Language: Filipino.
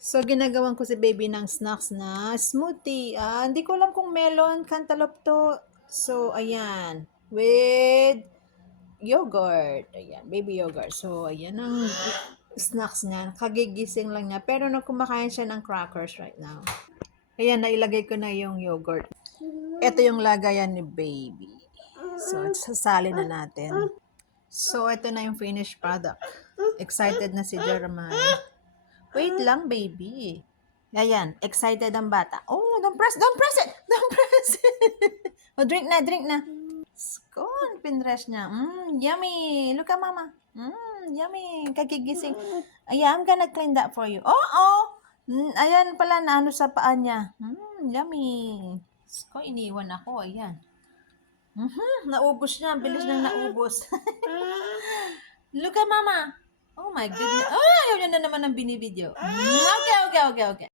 So, ginagawan ko si baby ng snacks na smoothie. Hindi ko alam kung melon, cantaloupe to. So, ayan. With yogurt. Ayan, baby yogurt. So, ayan ang snacks niya. Kagigising lang niya. Pero kumakain siya ng crackers right now. Ayan, nailagay ko na yung yogurt. Ito yung lagayan ni baby. So, sasali na natin. So, ito na yung finished product. Excited na si Jeremiah. Wait lang, baby. Ayan, excited ang bata. Oh, don't press it! Don't press it! Oh, drink na. Scone, pinress niya. Yummy. Look at mama. Yummy. Kagigising. Ayan, I'm gonna clean that for you. Oh. Ayan pala na ano sa paa niya. Yummy. Scone, iniwan ako. Ayan. Naubos niya. Bilis nang naubos. Look at mama. Oh my goodness. Ayaw niya na naman ang binibidyo. Okay.